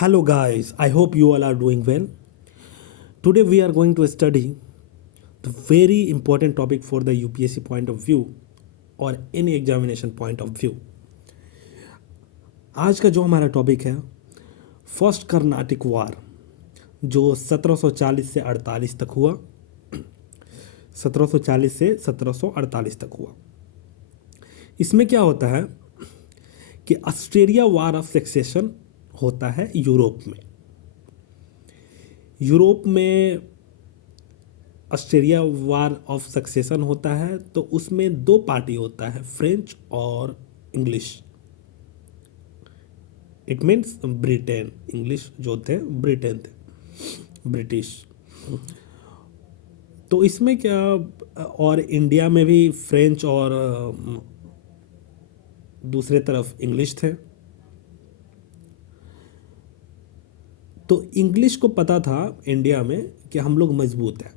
Hello, guys. I hope you all are doing well. Today, we are going to study the very important topic for the UPSC point of view or any examination point of view. आज का जो हमारा topic है first Carnatic वार, जो 1740 से 48 तक हुआ। 1740 से 1748 तक हुआ। इसमें क्या होता है कि ऑस्ट्रेलिया वार ऑफ सक्सेशन होता है यूरोप में। यूरोप में ऑस्ट्रेलिया वार ऑफ सक्सेशन होता है, तो उसमें दो पार्टी होता है, फ्रेंच और English. It means Britain, English जो थे ब्रिटेन थे, ब्रिटिश। तो इसमें क्या, और इंडिया में भी फ्रेंच और दूसरे तरफ इंग्लिश थे। तो इंग्लिश को पता था इंडिया में कि हम लोग मजबूत हैं,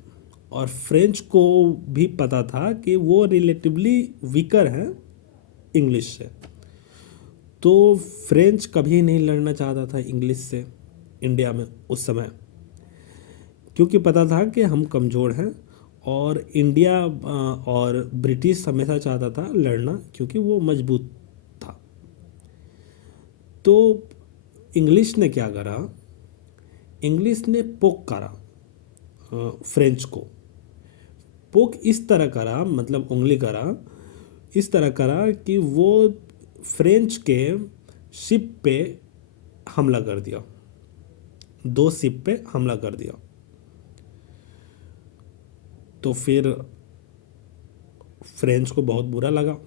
और फ्रेंच को भी पता था कि वो रिलेटिवली वीकर हैं इंग्लिश से। तो फ्रेंच कभी नहीं लड़ना चाहता था इंग्लिश से इंडिया में उस समय, क्योंकि पता था कि हम कमज़ोर हैं, और इंडिया और ब्रिटिश हमेशा चाहता था लड़ना क्योंकि वो मजबूत था। तो इंग्लिश ने क्या करा, इंग्लिश ने पोक करा फ्रेंच को। पोक इस तरह करा, मतलब उंगली करा, इस तरह करा कि वो फ्रेंच के शिप पे हमला कर दिया, दो शिप पे हमला कर दिया। तो फिर फ्रेंच को बहुत बुरा लगा।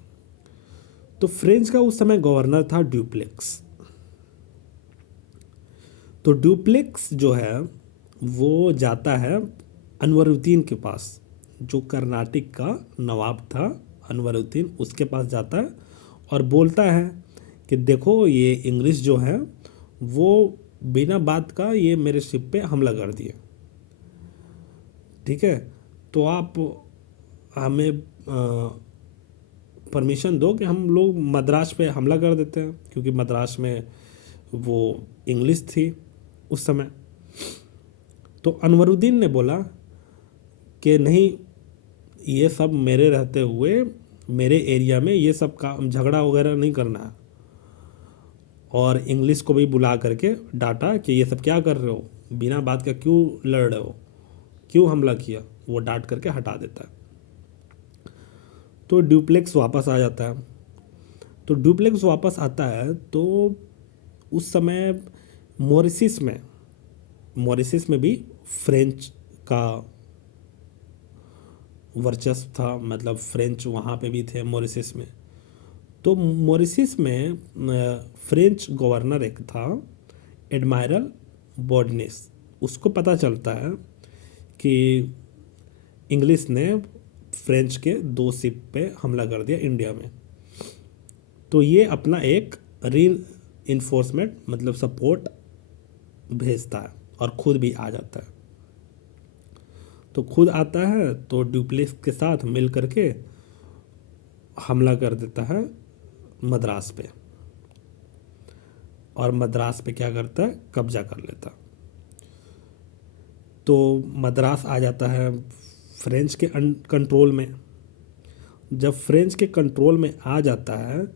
तो फ्रेंच का उस समय गवर्नर था ड्यूप्लेक्स। तो ड्यूप्लेक्स जो है वो जाता है अनवरुद्दीन के पास, जो कर्नाटक का नवाब था अनवरुद्दीन, उसके पास जाता है और बोलता है कि देखो ये इंग्लिश जो है वो बिना बात का ये मेरे शिप पे हमला कर दिए, ठीक है, तो आप हमें परमिशन दो कि हम लोग मद्रास पे हमला कर देते हैं, क्योंकि मद्रास में वो इंग्लिश थी उस समय। तो अनवरुद्दीन ने बोला कि नहीं, ये सब मेरे रहते हुए मेरे एरिया में ये सब काम झगड़ा वगैरह नहीं करना है। और इंग्लिश को भी बुला करके डांटा कि ये सब क्या कर रहे हो, बिना बात का क्यों लड़ रहे हो, क्यों हमला किया। वो डांट करके हटा देता है। तो ड्यूप्लेक्स वापस आ जाता है। तो ड्यूप्लेक्स वापस आता है तो उस समय मॉरिशस में भी फ्रेंच का वर्चस्व था, मतलब फ्रेंच वहाँ पे भी थे मॉरिशस में। तो मॉरिशस में फ्रेंच गवर्नर एक था, एडमायरल बॉडनेस। उसको पता चलता है कि इंग्लिश ने फ्रेंच के दो शिप पे हमला कर दिया इंडिया में। तो ये अपना एक री इन्फोर्समेंट, मतलब सपोर्ट भेजता है और खुद भी आ जाता है। तो खुद आता है तो ड्यूप्लेक्स के साथ मिल करके हमला कर देता है मद्रास पे, और मद्रास पे क्या करता है, कब्जा कर लेता। तो मद्रास आ जाता है फ्रेंच के कंट्रोल में। जब फ्रेंच के कंट्रोल में आ जाता है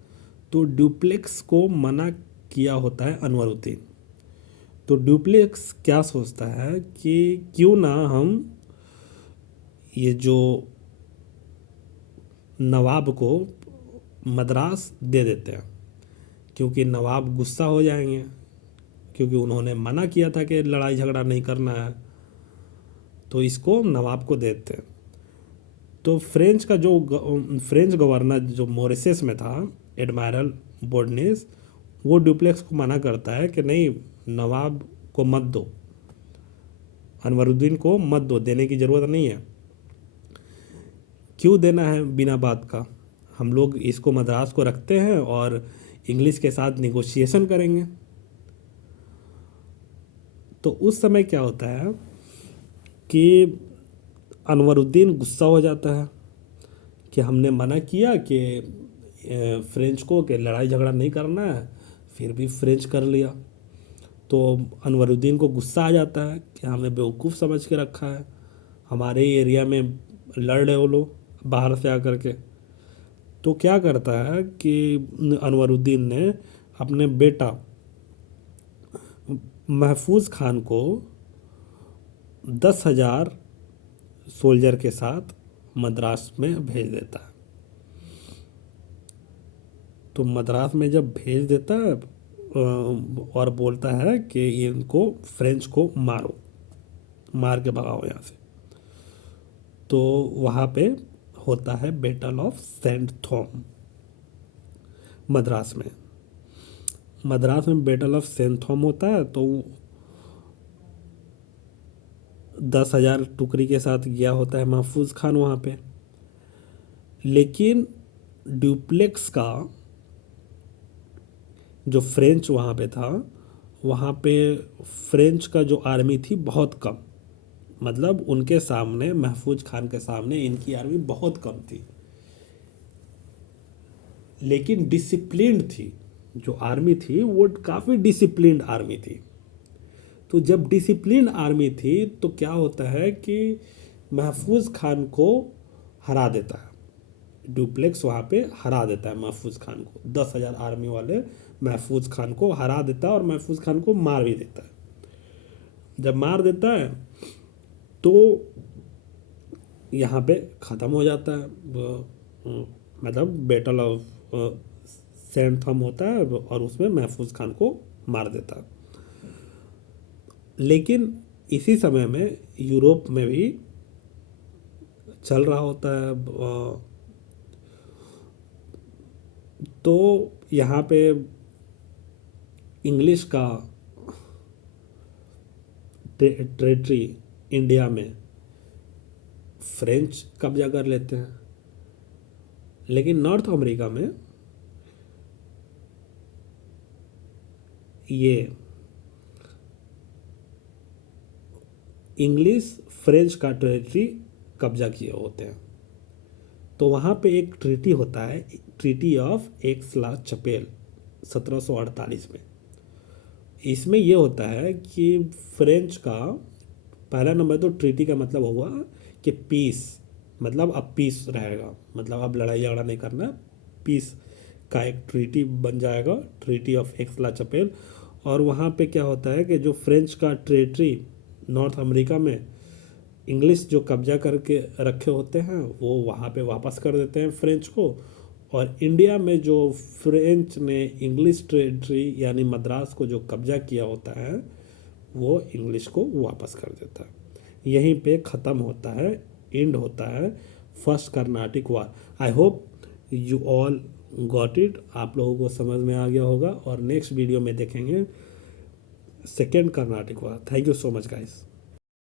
तो ड्यूप्लेक्स को मना किया होता है अनवरुद्दीन। तो ड्यूप्लेक्स क्या सोचता है कि क्यों ना हम ये जो नवाब को मद्रास दे देते हैं, क्योंकि नवाब गुस्सा हो जाएंगे, क्योंकि उन्होंने मना किया था कि लड़ाई झगड़ा नहीं करना है, तो इसको नवाब को देते हैं। तो फ्रेंच गवर्नर जो मॉरिशस में था, एडमायरल बॉडनेस, वो ड्यूप्लेक्स को मना करता है कि नहीं, नवाब को मत दो, अनवरुद्दीन को मत दो, देने की ज़रूरत नहीं है। क्यों देना है बिना बात का, हम लोग इसको मद्रास को रखते हैं और इंग्लिश के साथ निगोशिएशन करेंगे। तो उस समय क्या होता है कि अनवरुद्दीन गुस्सा हो जाता है कि हमने मना किया कि फ्रेंच को कि लड़ाई झगड़ा नहीं करना है, फिर भी फ्रेंच कर लिया। तो अनवरुद्दीन को गुस्सा आ जाता है कि हमें बेवकूफ़ समझ के रखा है, हमारे ही एरिया में लड़ रहे हो लोग बाहर से आकर के। तो क्या करता है कि अनवरुद्दीन ने अपने बेटा महफूज खान को 10,000 सोल्जर के साथ मद्रास में भेज देता है। तो मद्रास में जब भेज देता है और बोलता है कि इनको फ्रेंच को मारो, मार के भगाओ यहाँ से। तो वहाँ पे होता है बैटल ऑफ सेंट थॉम मद्रास में। मद्रास में बैटल ऑफ सेंट थॉम होता है। तो 10,000 टुकड़ी के साथ गया होता है महफूज खान वहाँ पे, लेकिन ड्यूप्लेक्स का जो फ्रेंच वहाँ पे था, वहाँ पे फ्रेंच का जो आर्मी थी बहुत कम, मतलब उनके सामने महफूज खान के सामने इनकी आर्मी बहुत कम थी, लेकिन डिसिप्लिन्ड थी। जो आर्मी थी वो काफ़ी डिसिप्लिन्ड आर्मी थी। तो जब डिसिप्लिन आर्मी थी तो क्या होता है कि महफूज खान को हरा देता है, डुप्लेक्स वहाँ पे हरा देता है महफूज खान को। 10,000 आर्मी वाले महफूज खान को हरा देता है और महफूज खान को मार भी देता है। जब मार देता है तो यहाँ पे ख़त्म हो जाता है, मतलब बैटल ऑफ सेंट थॉम होता है और उसमें महफूज खान को मार देता है। लेकिन इसी समय में यूरोप में भी चल रहा होता है। तो यहाँ पे इंग्लिश का टेरिटरी इंडिया में फ्रेंच कब्जा कर लेते हैं, लेकिन नॉर्थ अमेरिका में ये इंग्लिश फ्रेंच का टेरिटरी कब्जा किए होते हैं। तो वहाँ पे एक ट्रीटी होता है, ट्रीटी ऑफ एक्स-ला-चपेल 1748 में। इसमें ये होता है कि फ्रेंच का पहला नंबर, तो ट्रीटी का मतलब हुआ कि पीस, मतलब अब पीस रहेगा, मतलब अब लड़ाई झगड़ा नहीं करना, पीस का एक ट्रीटी बन जाएगा, ट्रीटी ऑफ एक्स-ला-चपेल। और वहाँ पे क्या होता है कि जो फ्रेंच का टेरिटरी नॉर्थ अमेरिका में इंग्लिश जो कब्जा करके रखे होते हैं वो वहाँ पे वापस कर देते हैं फ्रेंच को, और इंडिया में जो फ्रेंच ने इंग्लिश टेरिटरी यानी मद्रास को जो कब्जा किया होता है वो इंग्लिश को वापस कर देता है। यहीं पे ख़त्म होता है, एंड होता है first Carnatic war. I hope you all got it, आप लोगों को समझ में आ गया होगा, और नेक्स्ट वीडियो में देखेंगे second Carnatic war. Thank you so much guys.